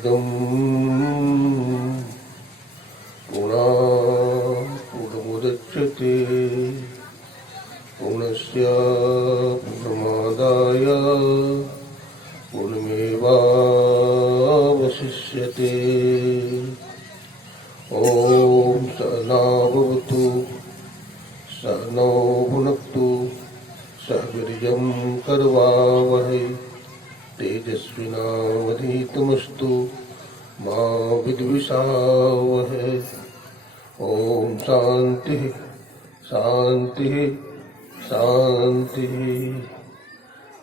इदं पूर्णमुदच्यते पूर्णस्य पूर्णमादाय पूर्णमेवावशिष्यते। ॐ सहना भवतु सहनौ भुनक्तु सह वीर्यं करवावहै तेजस्विनावधीतमस्तु मा विद्विषावहै। ॐ शांति शांति शांति।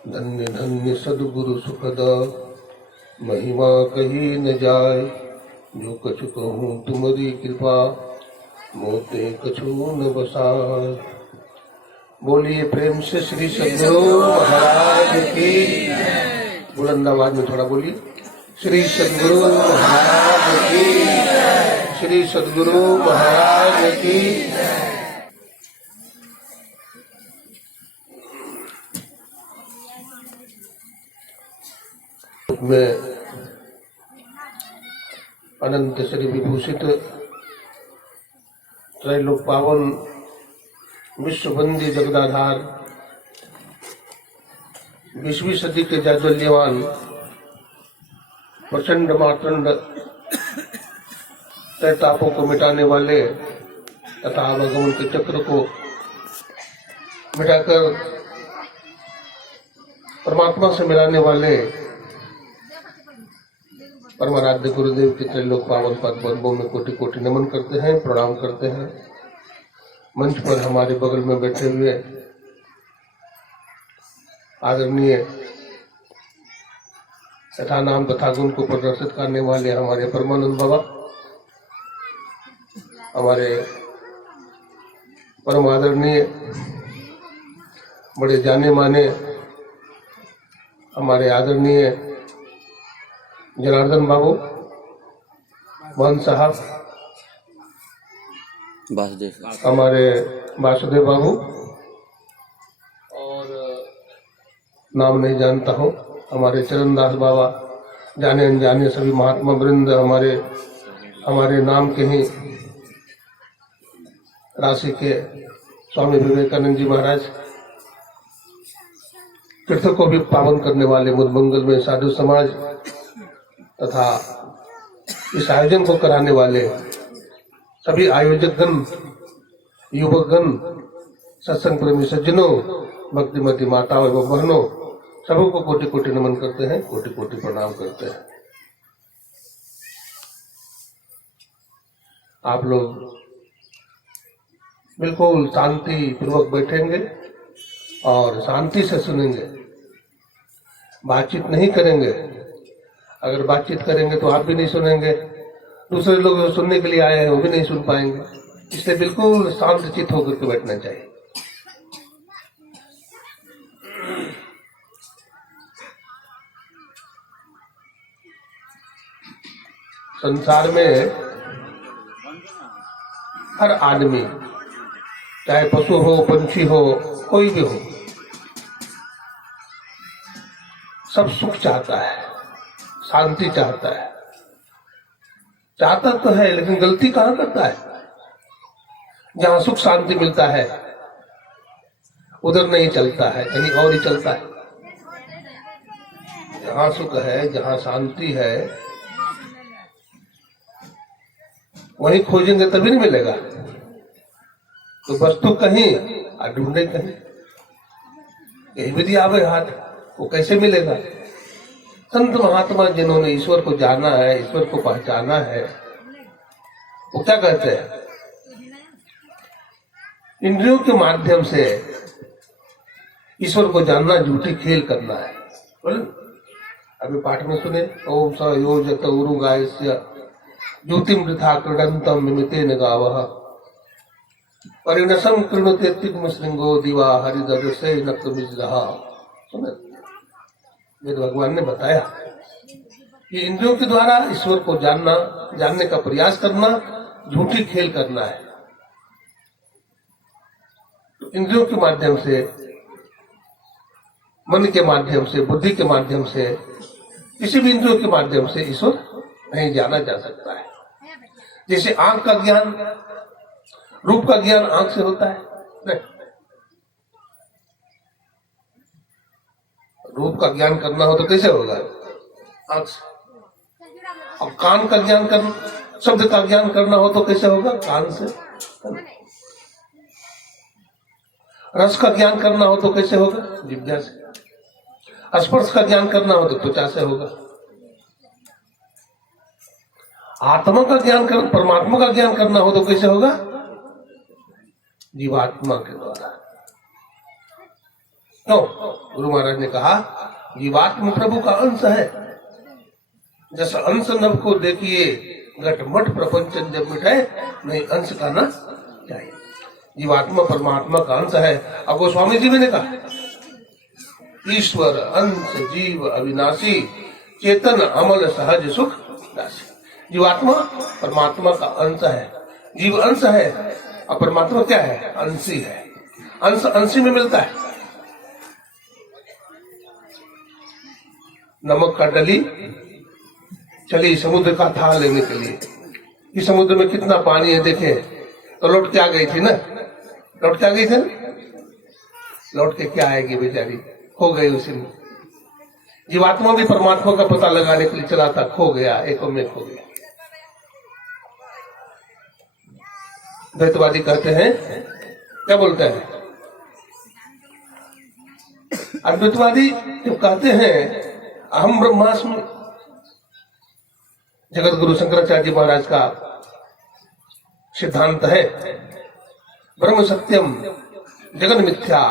धन्य धन्य सद्गुरु सुखदा महिमा कही न जाय। जो कछु कहूँ तुम्हारी कृपा मोते कछु न बसाय। बोलिए प्रेम से श्री सद्गुरु महाराज की। बुलंद आवाज में थोड़ा बोलिए, श्री सद्गुरु महाराज की, श्री सद्गुरु महाराज की। में अनंत श्री विभूषित त्रैलोक पावन विश्ववंदी जगदाधार 20वीं सदी के जाज्वल्यवान प्रचंड मार्तंड त्रैतापों को मिटाने वाले तथा आवागमन के चक्र को मिटाकर परमात्मा से मिलाने वाले परमाराध्य गुरुदेव के त्रैलोक पावन पद पद्मों में कोटि कोटि नमन करते हैं, प्रणाम करते हैं। मंच पर हमारे बगल में बैठे हुए आदरणीय तथा नाम तथा गुण को प्रदर्शित करने वाले हमारे परमानंद बाबा, हमारे परम आदरणीय बड़े जाने माने हमारे आदरणीय जनार्दन बाबू मोहन साहब, हमारे वासुदेव बाबू, और नाम नहीं जानता हूँ हमारे चरणदास बाबा, जाने अनजाने सभी महात्मा वृंद, हमारे नाम के ही राशि के स्वामी विवेकानंद जी महाराज, तीर्थों को भी पावन करने वाले मुदमंगल में साधु समाज तथा इस आयोजन को कराने वाले सभी आयोजकगण, युवकगण, सत्संग प्रेमी सज्जनों, भक्तिमती माताओं एवं बहनों, सबों को कोटि कोटि नमन करते हैं, कोटि कोटि प्रणाम करते हैं। आप लोग बिल्कुल शांति पूर्वक बैठेंगे और शांति से सुनेंगे, बातचीत नहीं करेंगे। अगर बातचीत करेंगे तो आप भी नहीं सुनेंगे, दूसरे लोग जो सुनने के लिए आए हैं वो भी नहीं सुन पाएंगे। इसलिए बिल्कुल शांत चित्त होकर के बैठना चाहिए। संसार में हर आदमी, चाहे पशु हो, पंछी हो, कोई भी हो, सब सुख चाहता है, शांति चाहता है। चाहता तो है लेकिन गलती कहाँ करता है? जहाँ सुख शांति मिलता है उधर नहीं चलता है, कहीं और ही चलता है। जहाँ सुख है, जहाँ शांति है, वहीं खोजेंगे तभी नहीं मिलेगा। तो वस्तु कहीं और ढूंढे कहीं, यही विधि आवे हाथ, वो कैसे मिलेगा? संत महात्मा जिन्होंने ईश्वर को जाना है, ईश्वर को पहचाना है, वो क्या कहते हैं? इंद्रियों के माध्यम से ईश्वर को जानना झूठी खेल करना है। बोले अभी पाठ में सुने, ओम स योजत उरु गायस्य ज्योतिम वृथा क्रीडंतम मिमितेन गावः परिणसम कृणुते तिग्म श्रृंगो दिवा हरिदर्शे नक्तमिजहा। सुने, वेद भगवान ने बताया कि इंद्रियों के द्वारा ईश्वर को जानने का प्रयास करना झूठी खेल करना है। तो इंद्रियों के माध्यम से, मन के माध्यम से, बुद्धि के माध्यम से, किसी भी इंद्रियों के माध्यम से ईश्वर नहीं जाना जा सकता है। जैसे आंख का ज्ञान, रूप का ज्ञान आंख से होता है नहीं। रूप का ज्ञान करना हो तो कैसे होगा? आंख से। अब कान का ज्ञान करना, शब्द का ज्ञान करना हो तो कैसे होगा? कान से। रस का ज्ञान करना हो तो कैसे होगा? जिह्वा से। स्पर्श का ज्ञान करना हो तो त्वचा से होगा। आत्मा का ज्ञान कर, परमात्मा का ज्ञान करना हो तो कैसे होगा? जीवात्मा के द्वारा। तो गुरु महाराज ने कहा जीवात्मा प्रभु का अंश है। जैसा अंश नभ को देखिए घटमट प्रपंचन जब मिटाए, नहीं अंश का ना चाहिए। जीवात्मा परमात्मा का अंश है। अब गोस्वामी जी ने कहा ईश्वर अंश जीव अविनाशी चेतन अमल सहज सुख दासी। जीवात्मा परमात्मा का अंश है, जीव अंश है और परमात्मा क्या है? अंशी है। अंश अंशी में मिलता है। नमक का डली चली समुद्र का था लेने के लिए, कि समुद्र में कितना पानी है देखे, तो लौट के आ गई थी ना, लौट के आ गई थी ना, लौट के क्या आएगी बेचारी, खो गई उसी में। जीवात्मा भी परमात्मा का पता लगाने के लिए चला था, खो गया, एको में खो गया। द्वैतवादी कहते हैं, क्या बोलते हैं? अद्वैतवादी जब कहते हैं अहम ब्रह्मास्मि, जगत गुरु शंकराचार्य जी महाराज का सिद्धांत है, ब्रह्म सत्यम जगन मिथ्या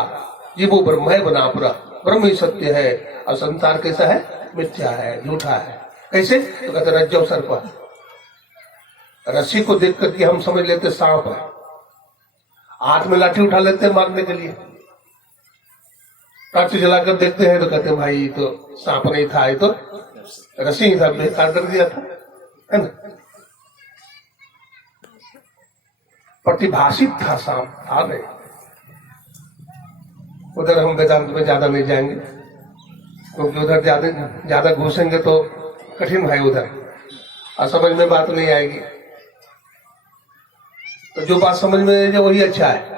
जीवो ब्रह्म बना पूरा। ब्रह्म ही सत्य है और संसार कैसा है? मिथ्या है, झूठा है। कैसे? तो कहते रज्जो सर्प, रस्सी को देख करके हम समझ लेते सांप है, हाथ में लाठी उठा लेते हैं मारने के लिए, टार्च जलाकर देखते हैं तो कहते हैं भाई तो सांप नहीं था, ये तो रस्सी ही था, बेकार कर दिया था, है ना। प्रतिभाषित था सांप, आ गए। उधर हम वेदांत में ज्यादा नहीं जाएंगे क्योंकि उधर ज्यादा घुसेंगे तो कठिन है उधर, और समझ में बात नहीं आएगी। तो जो बात समझ में आ जाए वही अच्छा है।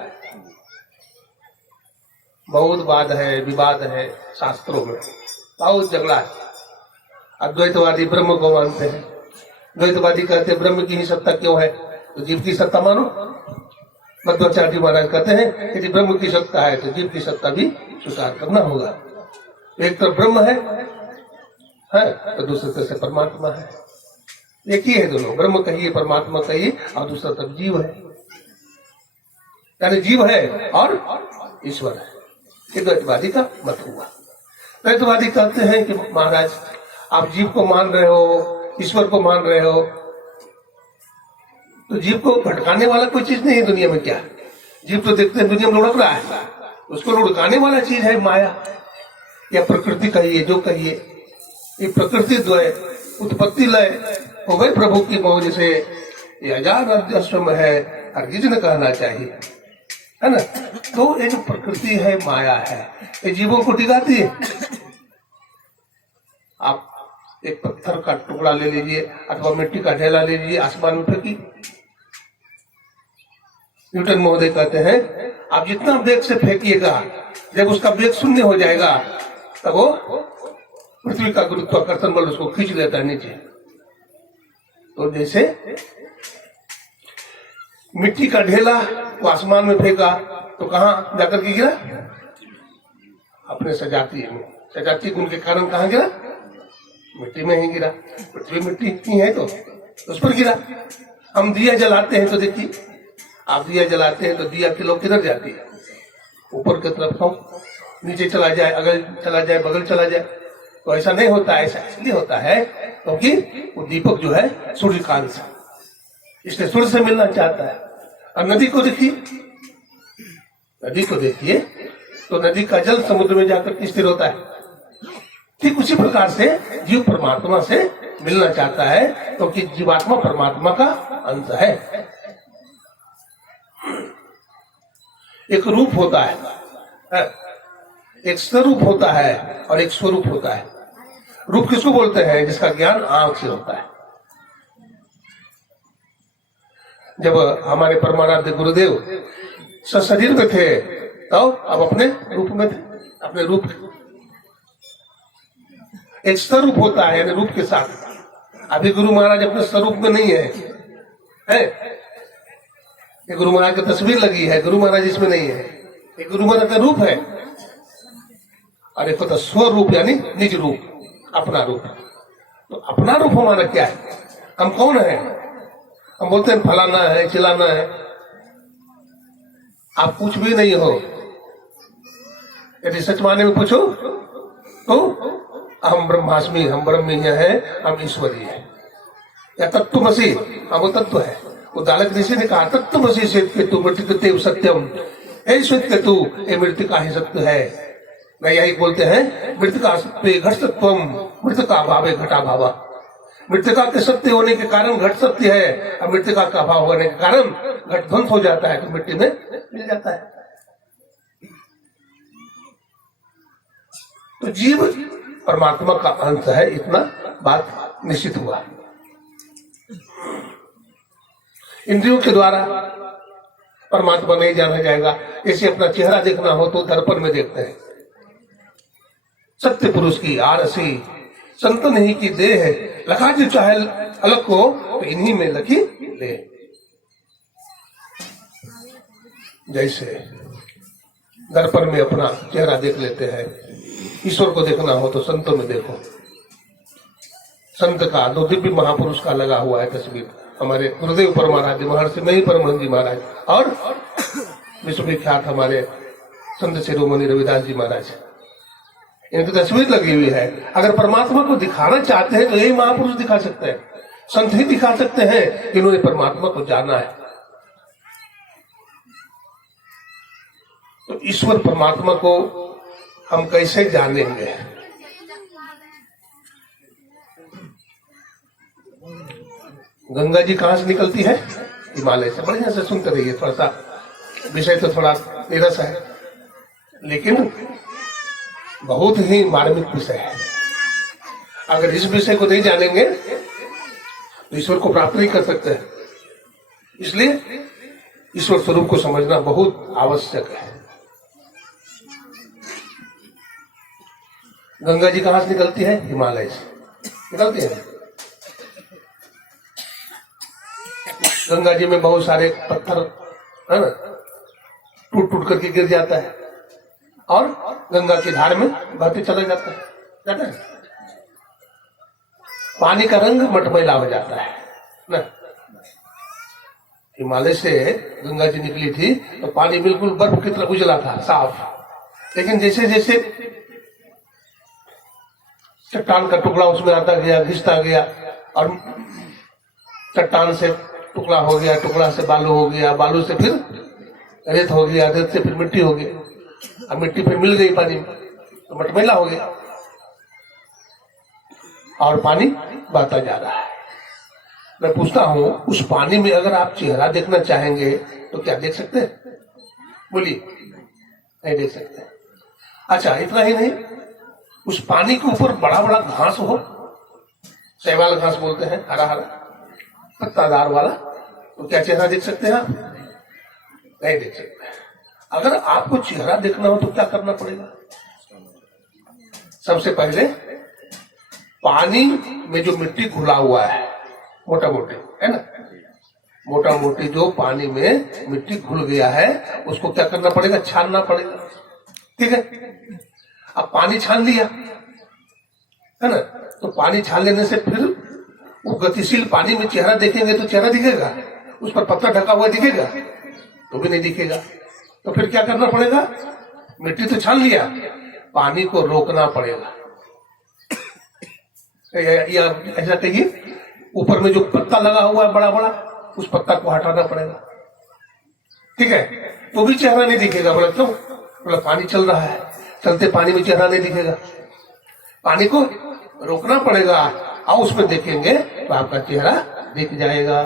बहुत वाद है, विवाद है शास्त्रों में, बहुत झगड़ा है। अद्वैतवादी ब्रह्म को मानते हैं, द्वैतवादी कहते हैं ब्रह्म की ही सत्ता क्यों है, तो जीव की सत्ता मानो। मध्वाचार्य महाराज कहते हैं यदि ब्रह्म की सत्ता है तो जीव की सत्ता भी स्वीकार करना होगा। एक तरफ ब्रह्म है तो दूसरी तरफ से परमात्मा है, एक ही है दोनों, ब्रह्म कहिए परमात्मा कहिए, और दूसरा तरफ जीव है, यानी जीव है और ईश्वर है। ये द्वैतवादी का मत हुआ। द्वैतवादी कहते हैं कि महाराज आप जीव को मान रहे हो, ईश्वर को मान रहे हो, तो जीव को भटकाने वाला कोई चीज नहीं है दुनिया में। क्या जीव तो देखते हैं दुनिया में लुढ़क रहा है, उसको लुढ़काने वाला चीज है माया या प्रकृति कहिए, जो कहिए। ये प्रकृति द्वय उत्पत्ति लय हो गए प्रभु की मौज से, ये अजान अश्वम है, हरगिज न कहना चाहिए, है ना। तो ये जो प्रकृति है माया है, ये जीवों को डिगाती है। आप एक पत्थर का टुकड़ा ले लीजिए अथवा मिट्टी का ढेला ले लीजिए, आसमान में फेंकी। न्यूटन महोदय कहते हैं आप जितना वेग से फेंकिएगा, जब उसका वेग शून्य हो जाएगा तब वो पृथ्वी का गुरुत्वाकर्षण बल उसको खींच लेता है नीचे। तो जैसे मिट्टी का ढेला वो आसमान में फेंका तो कहाँ जाकर के गिरा? अपने सजाती में, सजाती गुण के कारण कहाँ गिरा? मिट्टी में ही गिरा। पृथ्वी मिट्टी ही है तो उस पर गिरा। हम दिया जलाते हैं तो देखिए, आप दिया जलाते हैं तो दिया की लोग किधर जाती है? ऊपर की तरफ हो, नीचे चला जाए, अगल चला जाए, बगल चला जाए। तो ऐसा नहीं होता है, ऐसा इसलिए होता है क्योंकि वो दीपक जो है सूर्यकांत से, इसलिए सूर्य से मिलना चाहता है। और नदी को देखिए, नदी को देखिए तो नदी का जल समुद्र में जाकर स्थिर होता है। ठीक उसी प्रकार से जीव परमात्मा से मिलना चाहता है क्योंकि जीवात्मा परमात्मा का अंश है। एक रूप होता है, एक स्वरूप होता है और एक स्वरूप होता है। रूप किसको बोलते हैं? जिसका ज्ञान आंख से होता है। जब हमारे परमाराध्य गुरुदेव सशरीर में थे तो अब अपने रूप में थे, अपने रूप एक स्वरूप होता है यानी रूप के साथ। अभी गुरु महाराज अपने स्वरूप में नहीं है, ये गुरु महाराज की तस्वीर लगी है, गुरु महाराज इसमें नहीं है। ये गुरु महाराज का रूप है और एक होता स्वरूप यानी निज रूप, अपना रूप। तो अपना रूप हमारा क्या है, हम कौन है? हम बोलते हैं फलाना है, चिलाना है। आप कुछ भी नहीं हो। यदि सच माने में पूछो तो हम ब्रह्मास्मि, हम ब्रह्मी है, हम ईश्वरी है या तत्वमसि, हम वो तत्व है। वो दालक ऋषि ने कहा तत्वमसि श्वेत केतु मृत्युकृत्येव सत्यम, हे श्वेत केतु ये मृत्यु का ही सत्य है। मैं यही बोलते हैं मृतिका सत्य घट सत्वम, मृतिका भावे घटा भावा। मृतिका के सत्य होने के कारण घट सत्य है और मृतिका का अभाव होने के कारण घट ध्वंस हो जाता है, तो मिट्टी में मिल जाता है। तो जीव परमात्मा का अंश है, इतना बात निश्चित हुआ। इंद्रियों के द्वारा परमात्मा नहीं जाना जाएगा। जैसे अपना चेहरा देखना हो तो दर्पण में देखते हैं। सत्य पुरुष की आरसी संतन ही की देह है, लखा जो चाहे अलग को तो इन्हीं में लखी ले। जैसे दर्पण में अपना चेहरा देख लेते हैं, ईश्वर को देखना हो तो संतों में देखो। संत का दो दिव्य महापुरुष का लगा हुआ है तस्वीर, हमारे गुरुदेव परमाराध्य महर्षि नहीं परमहंस जी महाराज और विश्वविख्यात हमारे संत शिरोमणि रविदास जी महाराज, इनकी तस्वीर लगी हुई है। अगर परमात्मा को दिखाना चाहते हैं तो यही महापुरुष दिखा सकते हैं, संत ही दिखा सकते हैं जिन्होंने परमात्मा को जाना है। तो ईश्वर परमात्मा को हम कैसे जानेंगे? गंगा जी कहां से निकलती है? हिमालय से। बढ़िया से सुनते रहिए, थोड़ा सा विषय तो थोड़ा नीरस है लेकिन बहुत ही मार्मिक विषय है। अगर इस विषय को नहीं जानेंगे तो ईश्वर को प्राप्त नहीं कर सकते हैं। इसलिए ईश्वर स्वरूप को समझना बहुत आवश्यक है। गंगा जी कहां से निकलती है? हिमालय से निकलती है। गंगा जी में बहुत सारे पत्थर है ना, टूट टूट करके गिर जाता है और गंगा की धार में बहते चला जाता है। पानी का रंग मटमैला हो जाता है ना। हिमालय से गंगा जी निकली थी तो पानी बिल्कुल बर्फ की तरह उजला था, साफ। लेकिन जैसे जैसे चट्टान का टुकड़ा उसमें आता गया, घिसता गया और चट्टान से टुकड़ा हो गया, टुकड़ा से बालू हो गया, बालू से फिर रेत हो गया, रेत से फिर मिट्टी हो गई, अब मिट्टी फिर मिल गई पानी में तो मटमैला हो गया और पानी बहता जा रहा है। मैं पूछता हूं उस पानी में अगर आप चेहरा देखना चाहेंगे तो क्या देख सकते हैं? बोलिए, नहीं देख सकते। अच्छा, इतना ही नहीं, उस पानी के ऊपर बड़ा बड़ा घास हो, शैवाल घास बोलते हैं, हरा हरा पत्तादार वाला, तो क्या चेहरा देख सकते हैं आप? नहीं देख सकते। अगर आपको चेहरा देखना हो तो क्या करना पड़ेगा? सबसे पहले पानी में जो मिट्टी घुला हुआ है, मोटा मोटी है ना, मोटा मोटी जो पानी में मिट्टी घुल गया है उसको क्या करना पड़ेगा? छानना पड़ेगा। ठीक है, अब पानी छान लिया है ना, तो पानी छान लेने से फिर वो गतिशील पानी में चेहरा देखेंगे तो चेहरा दिखेगा, उस पर पत्थर ढका हुआ दिखेगा तो भी नहीं दिखेगा। तो फिर क्या करना पड़ेगा? मिट्टी तो छान लिया, पानी को रोकना पड़ेगा। या ऐसा कहिए, ऊपर में जो पत्ता लगा हुआ है बड़ा बड़ा, उस पत्ता को हटाना पड़ेगा। ठीक है, तो भी चेहरा नहीं दिखेगा। बोला क्यों? बोला पानी चल रहा है, चलते पानी में चेहरा नहीं दिखेगा, पानी को रोकना पड़ेगा और उसमें देखेंगे तो आपका चेहरा दिख जाएगा।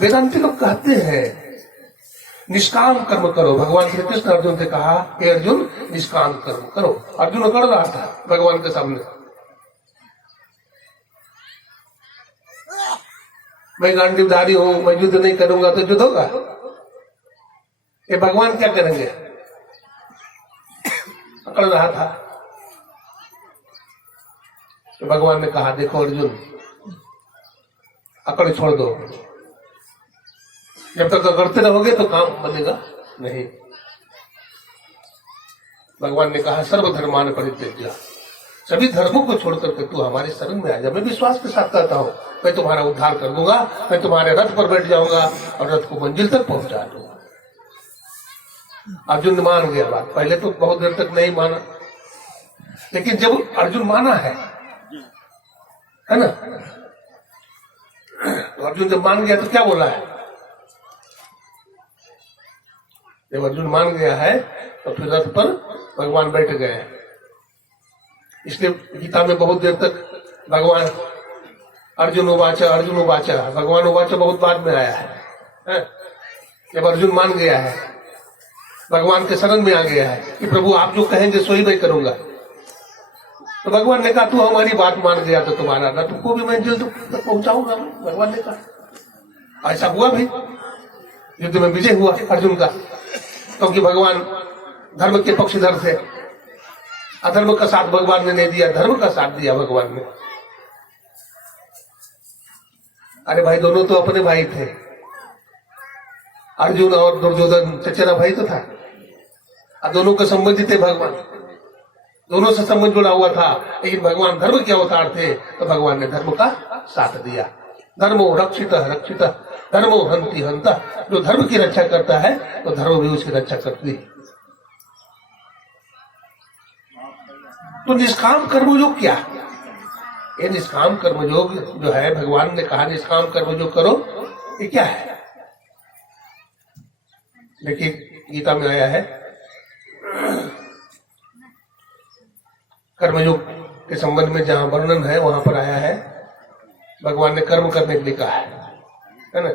वेदांती लोग कहते हैं निष्काम कर्म करो। भगवान श्री कृष्ण अर्जुन से कहा, हे अर्जुन निष्काम कर्म करो। अर्जुन कर रहा था भगवान के सामने। मैं गांडीवधारी हूं, मैं युद्ध नहीं करूंगा तो युद्ध होगा? ये भगवान क्या करेंगे? पकड़ रहा था तो भगवान ने कहा, देखो अर्जुन, अकड़ छोड़ दो, जब तक अकड़ते रहोगे तो काम बनेगा नहीं। भगवान ने कहा, सर्वधर्मान परित्यज्य, सभी धर्मों को छोड़ करके तू हमारे शरण में आ जा। मैं विश्वास के साथ कहता हूँ, मैं तुम्हारा उद्धार कर दूंगा, मैं तुम्हारे रथ पर बैठ जाऊंगा और रथ को मंजिल तक पहुंचा दूंगा। अर्जुन मान गया बात। पहले तो बहुत देर तक नहीं माना, लेकिन जब अर्जुन माना है ना, तो अर्जुन जब मान गया तो क्या बोला है? जब अर्जुन मान गया है तो फिर रथ पर भगवान बैठ गए। इसलिए गीता में बहुत देर तक भगवान अर्जुन उवाचा, अर्जुन उवाचा, भगवान उवाचा बहुत बाद में आया है। जब अर्जुन मान गया है, भगवान के शरण में आ गया है कि प्रभु आप जो कहेंगे सो ही मैं करूंगा, तो भगवान ने कहा तू हमारी बात मान गया तो तुम्हारा रथ को भी मंजिल तक पहुंचाऊंगा। भगवान ने कहा। ऐसा हुआ भी, युद्ध में विजय हुआ अर्जुन का, क्योंकि भगवान धर्म के पक्षधर थे। अधर्म का साथ भगवान ने नहीं दिया, धर्म का साथ दिया भगवान ने। अरे भाई, दोनों तो अपने भाई थे, अर्जुन और दुर्योधन चचेरा भाई तो था, और दोनों के संबंधी थे भगवान, दोनों से संबंध जुड़ा हुआ था। लेकिन भगवान धर्म के अवतार थे तो भगवान ने धर्म का साथ दिया। धर्मो रक्षित रक्षित, धर्मो हंति हंता, जो धर्म की रक्षा करता है तो धर्म भी उसकी रक्षा करती है। तो निष्काम कर्मयोग क्या? ये निष्काम कर्मयोग जो है, भगवान ने कहा निष्काम कर्मयोग करो, ये क्या है? देखिए गीता में आया है, कर्मयोग के संबंध में जहां वर्णन है वहां पर आया है, भगवान ने कर्म करने के लिए कहा है ना,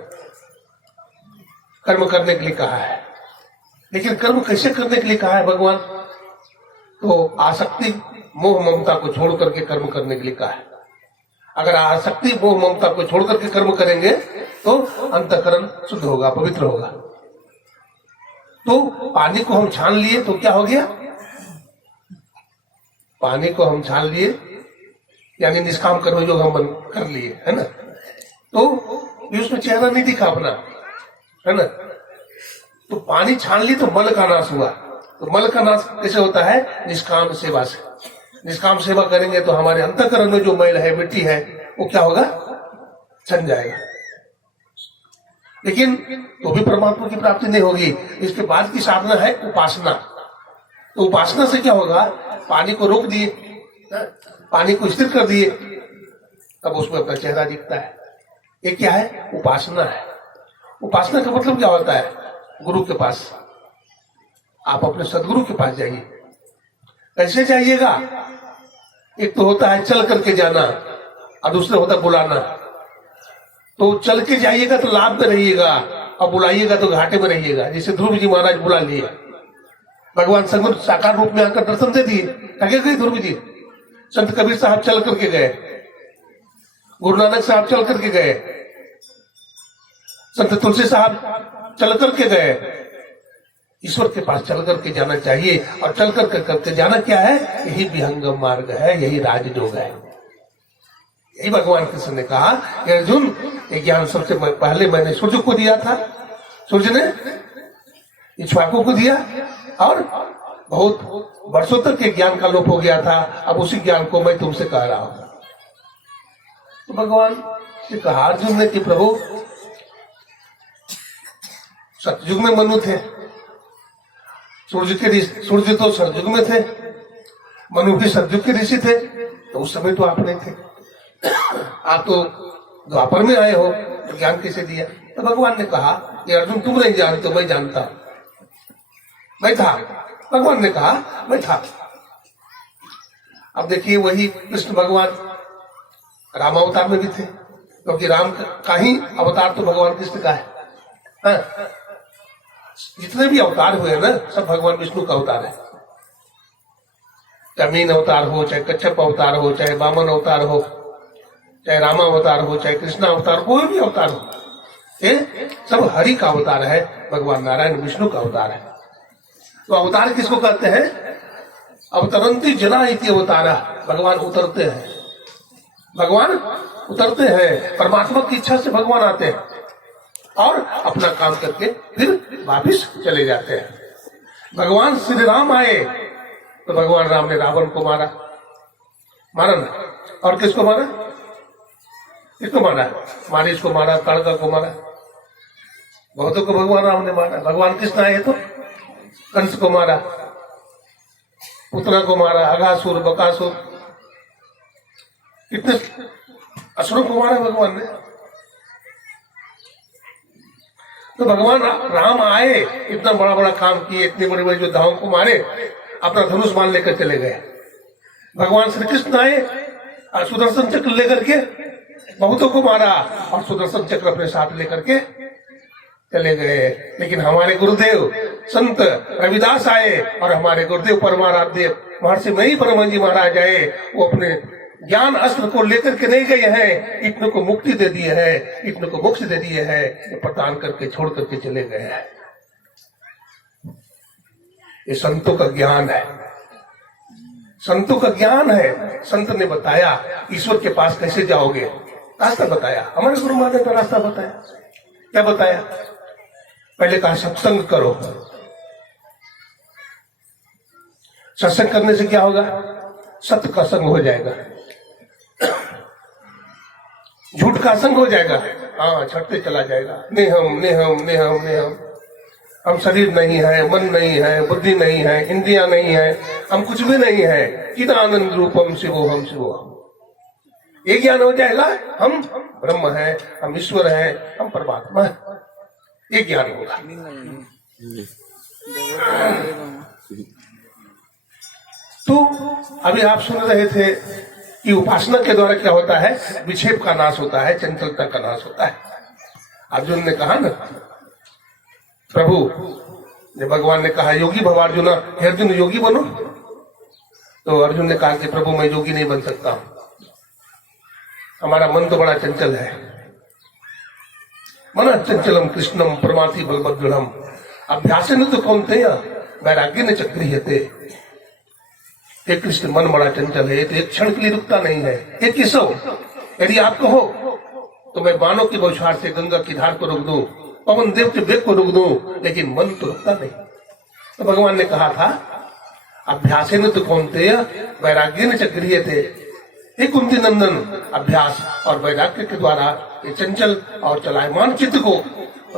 कर्म करने के लिए कहा है। लेकिन कर्म कैसे करने के लिए कहा है भगवान? तो आसक्ति मोह ममता को छोड़ करके कर्म करने के लिए कहा है। अगर आसक्ति मोह ममता को छोड़ करके कर्म करेंगे तो अंतःकरण शुद्ध होगा, पवित्र होगा। तो पानी को हम छान लिए तो क्या हो गया? पानी को हम छान लिए यानी निष्काम कर्म जो हम कर लिए, है ना, तो उसमें चेहरा नहीं दिखा अपना, है ना। तो पानी छान ली तो मल का नाश हुआ। तो मल का नाश कैसे होता है? निष्काम सेवा से। निष्काम सेवा करेंगे तो हमारे अंतःकरण में जो मैल है, मिट्टी है, वो क्या होगा? छन जाएगा। लेकिन तो भी परमात्मा की प्राप्ति नहीं होगी। इसके बाद की साधना है उपासना। तो उपासना से क्या होगा? पानी को रोक दिए, पानी को स्थिर कर दिए, तब उसमें अपना चेहरा दिखता है। ये क्या है? उपासना है। उपासना का मतलब क्या होता है? गुरु के पास, आप अपने सदगुरु के पास जाइए। कैसे जाइएगा? एक तो होता है चल करके जाना और दूसरा होता है बुलाना। तो चल के जाइएगा तो लाभ में रहिएगा, और बुलाइएगा तो घाटे में रहिएगा। जैसे ध्रुव जी महाराज बुला लिए, भगवान सगुण साकार रूप में आकर दर्शन दे दिए। थके गए ध्रुव जी। संत कबीर साहब चल करके गए, गुरु नानक साहब चल करके गए, संत तुलसी साहब चल करके गए। ईश्वर के पास चल करके जाना चाहिए। और चल करके जाना क्या है? यही विहंगम मार्ग है, यही राजयोग है। यही भगवान कृष्ण ने कहा कि अर्जुन, ये ज्ञान सबसे पहले मैंने सूर्य को दिया था, सूर्य ने इक्ष्वाकु को दिया, और बहुत वर्षों तक के ज्ञान का लोप हो गया था। अब उसी ज्ञान को मैं तुमसे कह रहा हूं। तो भगवान से कहा अर्जुन ने कि प्रभु, सतयुग में मनु थे, सूर्य तो सतयुग में थे, मनु भी सतयुग के ऋषि थे, तो उस समय तो आप नहीं थे। आप तो द्वापर में आए हो, तो ज्ञान कैसे दिया? तो भगवान ने कहा कि अर्जुन तुम नहीं जानते, मैं जानता, मैं था। भगवान ने कहा मैं था। अब देखिए वही कृष्ण भगवान राम अवतार में भी थे, क्योंकि राम का ही अवतार तो भगवान कृष्ण का है। हाँ? जितने भी अवतार हुए ना, सब भगवान विष्णु का अवतार है। चाहे मीन अवतार हो, चाहे कच्छप अवतार हो, चाहे वामन अवतार हो, चाहे रामा अवतार हो, चाहे कृष्णा अवतार, कोई भी अवतार हो, ये सब हरि का अवतार है, भगवान नारायण विष्णु का अवतार है। तो अवतार किसको कहते हैं? अवतरंती जना इति अवतारा, भगवान उतरते हैं, भगवान उतरते हैं, परमात्मा की इच्छा से भगवान आते हैं और अपना काम करके फिर वापिस चले जाते हैं। भगवान श्री राम आए तो भगवान राम ने रावण को मारा ना, और किसको मारा? किसको मारा? मारीच को मारा, ताड़का को मारा, बहुतों को भगवान राम ने मारा। भगवान कृष्ण आए तो कंस को मारा, पुतना को मारा, अघासुर, बकासुर, कितने असुरों को मारा भगवान ने। तो भगवान राम आए, इतना बड़ा बड़ा काम किए, इतने बड़े बड़े योद्धाओं को मारे, अपना धनुष मान लेकर चले गए। भगवान श्री कृष्ण आए, सुदर्शन चक्र लेकर के बहुतों को मारा और सुदर्शन चक्र अपने साथ लेकर के चले गए। लेकिन हमारे गुरुदेव संत रविदास आए और हमारे गुरुदेव परमाराध्य महर्षि मई परमहंस जी महाराज आए, वो अपने ज्ञान अस्त्र को लेकर के नहीं गए हैं, इतने को मुक्ति दे दिए है, इतने को मोक्ष दे दिए है, प्रदान करके छोड़ करके चले गए हैं। ये संतों का ज्ञान है, संतों का ज्ञान है। संत ने बताया ईश्वर के पास कैसे जाओगे, रास्ता बताया। हमारे गुरु महाराज ने रास्ता बताया। क्या बताया? पहले कहा सत्संग करो। सत्संग करने से क्या होगा? सत्य का संग हो जाएगा, झूठ का संग हो जाएगा, हाँ छटते चला जाएगा। नेहम नेहम नेहम नेहम, हम शरीर नहीं है, मन नहीं है, बुद्धि नहीं है, इंद्रियां नहीं है, हम कुछ भी नहीं है। चिदानंद रूपम शिवोहम शिवोहम, ये ज्ञान हो जाएगा, हम ब्रह्म है, हम ईश्वर है, हम परमात्मा है, ये ज्ञान होगा। तो अभी आप सुन रहे थे कि उपासना के द्वारा क्या होता है? विक्षेप का नाश होता है, चंचलता का नाश होता है। अर्जुन ने कहा ना, प्रभु जब भगवान ने कहा योगी भव अर्जुन, हे अर्जुन योगी बनो, तो अर्जुन ने कहा कि प्रभु मैं योगी नहीं बन सकता, हमारा मन तो बड़ा चंचल है। मन चंचलम कृष्णम प्रमाथि बलभद्रम अभ्यासेन तो कौन्तेय वैराग्येन च गृह्यते। एक कृष्ण मन बड़ा चंचल है, तो एक क्षण के लिए रुकता नहीं है। एक किसो यदि आप कहो तो मैं बाणों की बौछार से गंगा की धार को रोक दूं, पवन देव के वेग को रोक दूं, लेकिन मन तो रुकता नहीं। तो भगवान ने कहा था अभ्यासेन तो कौन्तेय वैराग्येन च गृह्यते। हे कुंती नंदन, अभ्यास और वैराग्य के द्वारा ये चंचल और चलायमान चित्त को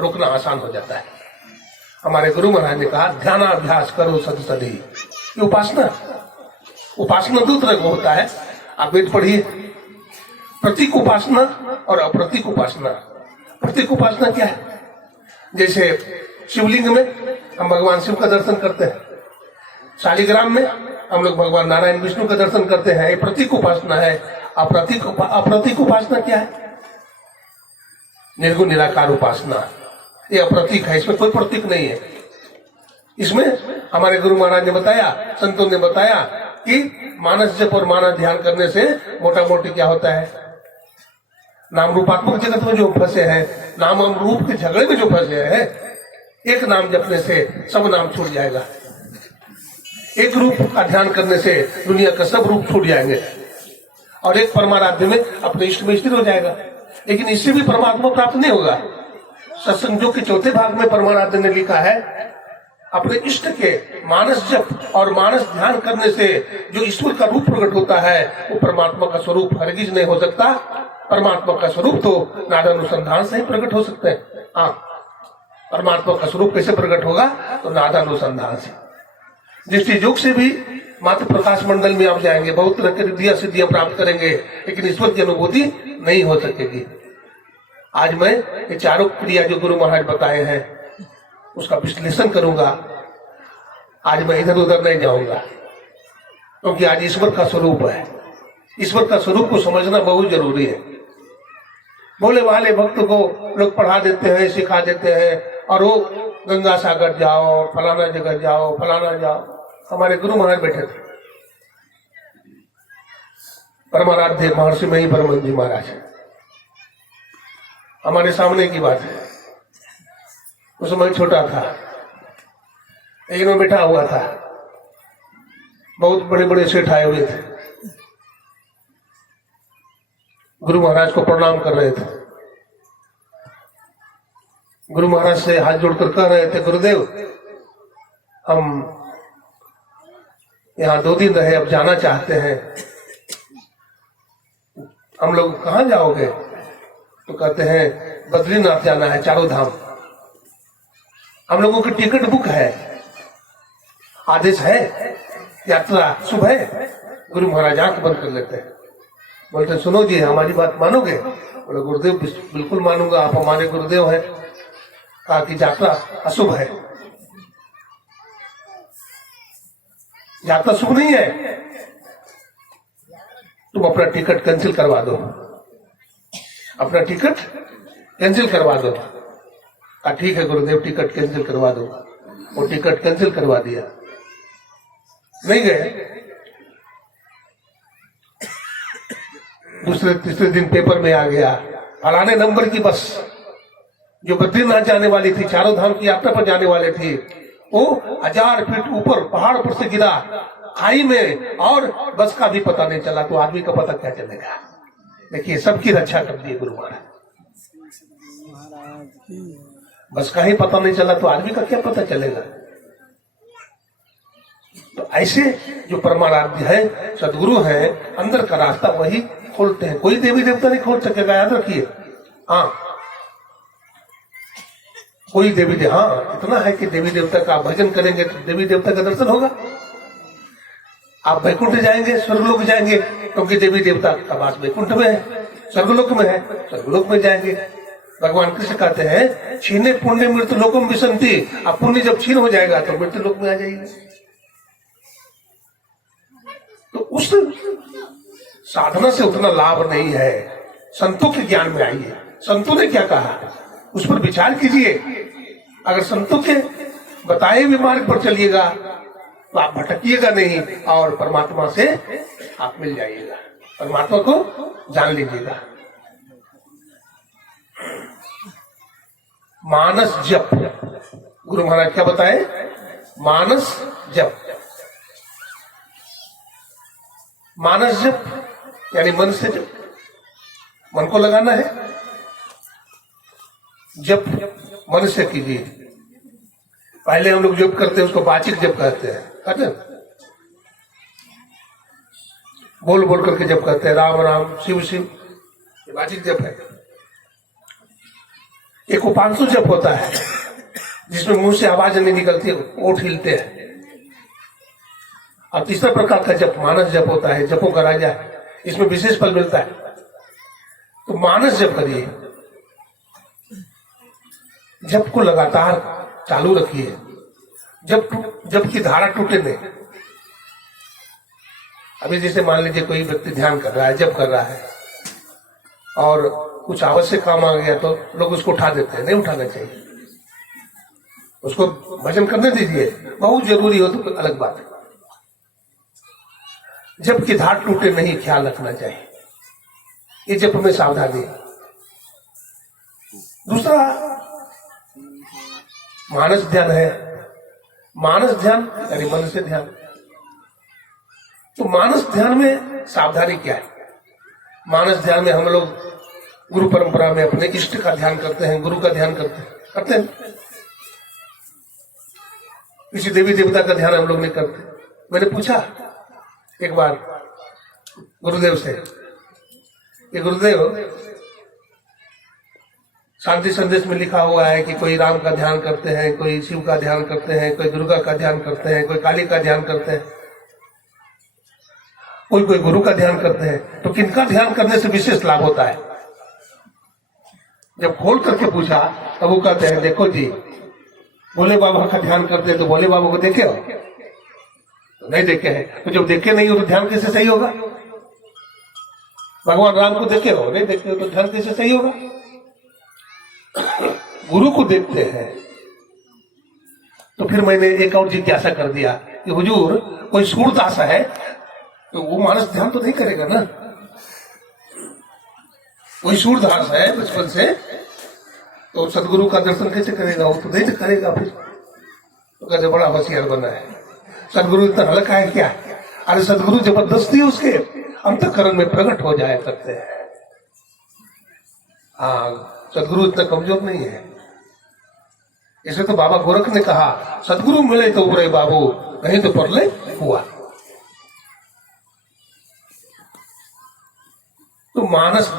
रोकना आसान हो जाता है। हमारे गुरु महाराज ने कहा ध्यानाभ्यास करो सद सदी। ये उपासना, उपासना दो तरह का होता है, आप वेद पढ़िए। प्रतीक उपासना और अप्रतीक उपासना। प्रतीक उपासना क्या है? जैसे शिवलिंग में हम भगवान शिव का दर्शन करते हैं, शालिग्राम में हम लोग भगवान नारायण विष्णु का दर्शन करते हैं, ये प्रतीक उपासना है। अप्रतीक उपासना क्या है? निर्गुण निराकार उपासना, ये अप्रतीक है, इसमें कोई प्रतीक नहीं है। इसमें हमारे गुरु महाराज ने बताया, संतों ने बताया कि मानस जप और मानस ध्यान करने से मोटा मोटी क्या होता है, नाम रूपात्मक जगत में जो फंसे हैं, नाम और रूप के झगड़े में जो फंसे हैं, एक नाम जपने से सब नाम छूट जाएगा। एक रूप का ध्यान करने से दुनिया का सब रूप छूट जाएंगे और एक परमाराध्य में अपने इष्ट में स्थिर हो जाएगा। लेकिन इससे भी परमात्मा प्राप्त नहीं होगा। सत्संगों के चौथे भाग में परमाराध्य ने लिखा है अपने इष्ट के मानस जप और मानस ध्यान करने से जो ईश्वर का रूप प्रकट होता है वो परमात्मा का स्वरूप हरगिज नहीं हो सकता। परमात्मा का स्वरूप तो नादानुसंधान से ही प्रकट हो सकते हैं। हाँ, परमात्मा का स्वरूप कैसे प्रकट होगा? तो नादानुसंधान से। दृष्टि योग से भी मात्र प्रकाश मंडल में आप जाएंगे, बहुत तरह की रिद्धियां सिद्धियां प्राप्त करेंगे, लेकिन ईश्वर की अनुभूति नहीं हो सकेगी। आज मैं ये चारों क्रिया जो गुरु महाराज बताए हैं उसका विश्लेषण करूंगा। आज मैं इधर उधर नहीं जाऊंगा, क्योंकि आज ईश्वर का स्वरूप है। ईश्वर का स्वरूप को समझना बहुत जरूरी है। भोले वाले भक्त को लोग पढ़ा देते हैं, सिखा देते हैं, और वो गंगा सागर जाओ, फलाना जगह जाओ, फलाना जाओ। हमारे गुरु महाराज बैठे थे, परमाराध्य महर्षि मही परमहंस जी महाराज, हमारे सामने की बात है। उस समय छोटा था, लेकिन वो बैठा हुआ था, बहुत बड़े बड़े सेठ आए हुए थे, गुरु महाराज को प्रणाम कर रहे थे। गुरु महाराज से हाथ जोड़कर कह रहे थे, गुरुदेव हम यहाँ 2 दिन रहे, अब जाना चाहते हैं, हम लोग कहाँ जाओगे? तो कहते हैं बद्रीनाथ जाना है, चारों धाम। हम लोगों की टिकट बुक है, आदेश है, यात्रा शुभ है। गुरु महाराज आंख बंद कर लेते हैं, बोलते सुनो जी हमारी बात मानोगे? बोले गुरुदेव बिल्कुल मानूंगा, आप हमारे गुरुदेव हैं। कहा कि यात्रा अशुभ है, यात्रा शुभ नहीं है, तुम अपना टिकट कैंसिल करवा दो, अपना टिकट कैंसिल करवा दो। ठीक है गुरुदेव टिकट कैंसिल करवा दो। वो टिकट कैंसिल करवा दिया, नहीं गए। दूसरे तीसरे दिन पेपर में आ गया, फलाने नंबर की बस जो बद्रीनाथ जाने वाली थी, चारों धाम की यात्रा पर जाने वाले थे, वो 1000 फीट ऊपर पहाड़ पर से गिरा खाई में, और बस का भी पता नहीं चला। तो आदमी का पता क्या चलेगा? देखिए सबकी रक्षा कर दी गुरु महाराज, बस का ही पता नहीं चला तो आदमी का क्या पता चलेगा? तो ऐसे जो परमाराध्य है, सदगुरु है, अंदर का रास्ता वही खोलते हैं, कोई देवी देवता नहीं खोल सकेगा, याद रखिए। हाँ कोई देवी हाँ इतना है कि देवी देवता का भजन करेंगे तो देवी देवता का दर्शन होगा। आप वैकुंठ जाएंगे, स्वर्गलोक जाएंगे, क्योंकि देवी देवता का वास वैकुंठ में है, स्वर्गलोक में है, स्वर्गलोक में जाएंगे। भगवान कृष्ण कहते हैं छीने पुण्य मृत्यु लोकम विसंति, अब पुण्य जब छीन हो जाएगा तो मृत्यु लोक में आ जाएगी। तो उस साधना से उतना लाभ नहीं है, संतों के ज्ञान में आइए। संतों ने क्या कहा उस पर विचार कीजिए। अगर संतों के बताए हुए मार्ग पर चलिएगा तो आप भटकिएगा नहीं, और परमात्मा से आप मिल जाइएगा, परमात्मा को जान लीजिएगा। मानस जप, गुरु महाराज क्या बताए? मानस जप। मानस जप यानी मन से जप, मन को लगाना है। जप मन से कीजिए। पहले हम लोग जप करते हैं उसको वाचिक जप कहते हैं, बोल बोल करके जप करते हैं, राम राम शिव शिव, ये वाचिक जप है। एक उपांशु जप होता है जिसमें मुंह से आवाज नहीं निकलती, ओठ हिलते हैं। और तीसरा प्रकार का जप मानस जप होता है, जपों का राजा है, इसमें विशेष फल मिलता है। तो मानस जप करिए, जप को लगातार चालू रखिए, जब की धारा टूटे नहीं। अभी जैसे मान लीजिए कोई व्यक्ति ध्यान कर रहा है, जप कर रहा है, और कुछ आवश्यक काम आ गया तो लोग उसको उठा देते हैं, नहीं उठाना चाहिए, उसको भजन करने दीजिए। बहुत जरूरी हो तो अलग बात है, जप की धार टूटे नहीं, ख्याल रखना चाहिए। ये जप में सावधानी। दूसरा मानस ध्यान है। मानस ध्यान यानी मन से ध्यान। तो मानस ध्यान में सावधानी क्या है? मानस ध्यान में हम लोग गुरु परंपरा में अपने इष्ट का ध्यान करते हैं, गुरु का ध्यान करते हैं। किसी देवी देवता का ध्यान हम लोग नहीं करते। मैंने पूछा एक बार गुरुदेव से, ये गुरुदेव शांति संदेश में लिखा हुआ है कि कोई राम का ध्यान करते हैं, कोई शिव का ध्यान करते हैं, कोई दुर्गा का ध्यान करते हैं, कोई काली का ध्यान करते हैं, कोई गुरु का ध्यान करते हैं, तो किनका ध्यान करने से विशेष लाभ होता है? जब खोल करके पूछा तब वो कहते हैं देखो जी, भोले बाबा का ध्यान करते हैं तो भोले बाबा को देखे हो? तो नहीं देखे हैं। तो जब देखे नहीं हो तो ध्यान कैसे सही होगा? भगवान राम को देखे हो? नहीं देखे हो तो ध्यान कैसे सही होगा? गुरु को देखते हैं। तो फिर मैंने एक और जिज्ञासा कर दिया कि हुजूर कोई सूरदास है तो वो मानस ध्यान तो नहीं करेगा ना, वही सूरदास है बचपन से, तो सदगुरु का दर्शन कैसे करेगा? वो तो नहीं करेगा। फिर तो कहते बड़ा होशियार बना है, सदगुरु इतना हल्का है क्या? अरे सदगुरु जबरदस्ती उसके अंतःकरण में प्रकट हो जाया करते हैं। हाँ, सदगुरु इतना कमजोर नहीं है। इसे तो बाबा गोरख ने कहा, सदगुरु मिले तो उबरे बाबू, नहीं तो परले हुआ। तो मानस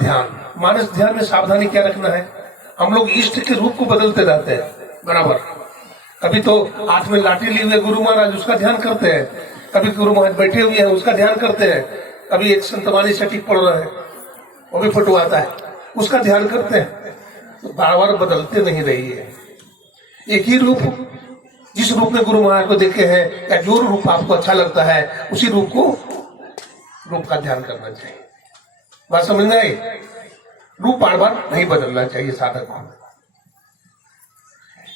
ध्यान में सावधानी क्या रखना है? हम लोग इष्ट के रूप को बदलते रहते हैं बराबर। कभी तो हाथ में लाठी लिए हुए गुरु महाराज, उसका ध्यान करते हैं। कभी गुरु महाराज बैठे हुए हैं, उसका ध्यान करते हैं। कभी एक संतवानी सटीक पड़ रहा है, वो भी फटवाता है, उसका ध्यान करते हैं। तो बार बार बदलते नहीं रहिए। एक ही रूप, जिस रूप में गुरु महाराज को देखे हैं, या जो रूप आपको अच्छा लगता है, उसी रूप का ध्यान करना चाहिए। बात समझ में आई? रूप बार बार नहीं बदलना चाहिए साधक को।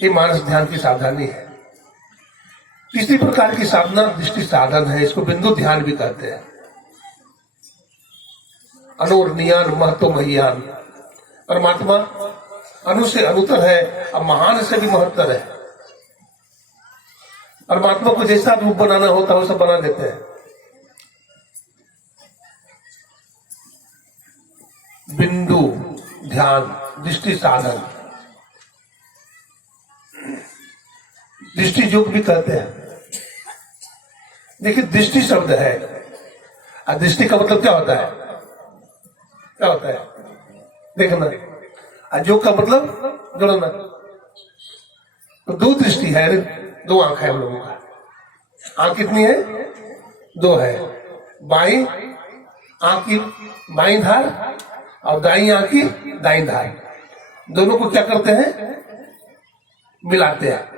ये मानस ध्यान की सावधानी है। तीसरी प्रकार की साधना दृष्टि साधन है, इसको बिंदु ध्यान भी कहते हैं। अनुर्नियान महतो महियान, परमात्मा अनु से अनुतर है, अब महान से भी महत्तर है। परमात्मा को जैसा रूप बनाना होता है वो सब बना देते हैं। बिंदु ध्यान दृष्टि साधन, दृष्टि योग भी कहते हैं। देखिए, दृष्टि शब्द है, और दृष्टि का मतलब क्या होता है? क्या होता है? देखना। और योग का मतलब जोड़ना। तो दो दृष्टि है, दो आंख है हम लोगों का। आंख कितनी है? दो है। बाई आंख की बाई धार और दाई आंख की दाई धार, दोनों को क्या करते हैं? मिलाते हैं।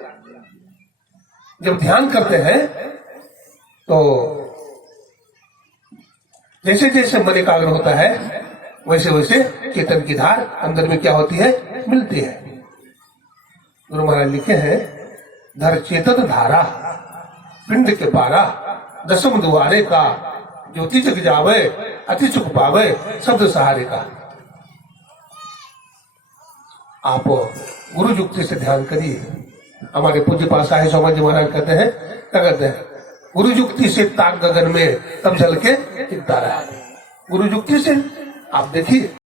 जब ध्यान करते हैं तो जैसे जैसे मन एकाग्र होता है, वैसे वैसे चेतन की धार अंदर में क्या होती है? मिलती है। गुरु महाराज लिखे हैं, धर चेतन धारा पिंड के पारा, दसम दुआरे का, ज्योति जग जावे अति सुख पावे शब्द सहारे का। आप गुरु युक्ति से ध्यान करिए। हमारे पूज्य पास साहिब स्वामी जी महाराज कहते हैं, क्या कहते हैं? गुरु युक्ति से ताक गगन में तब झलके एक तारा। गुरु युक्ति से आप देखिए,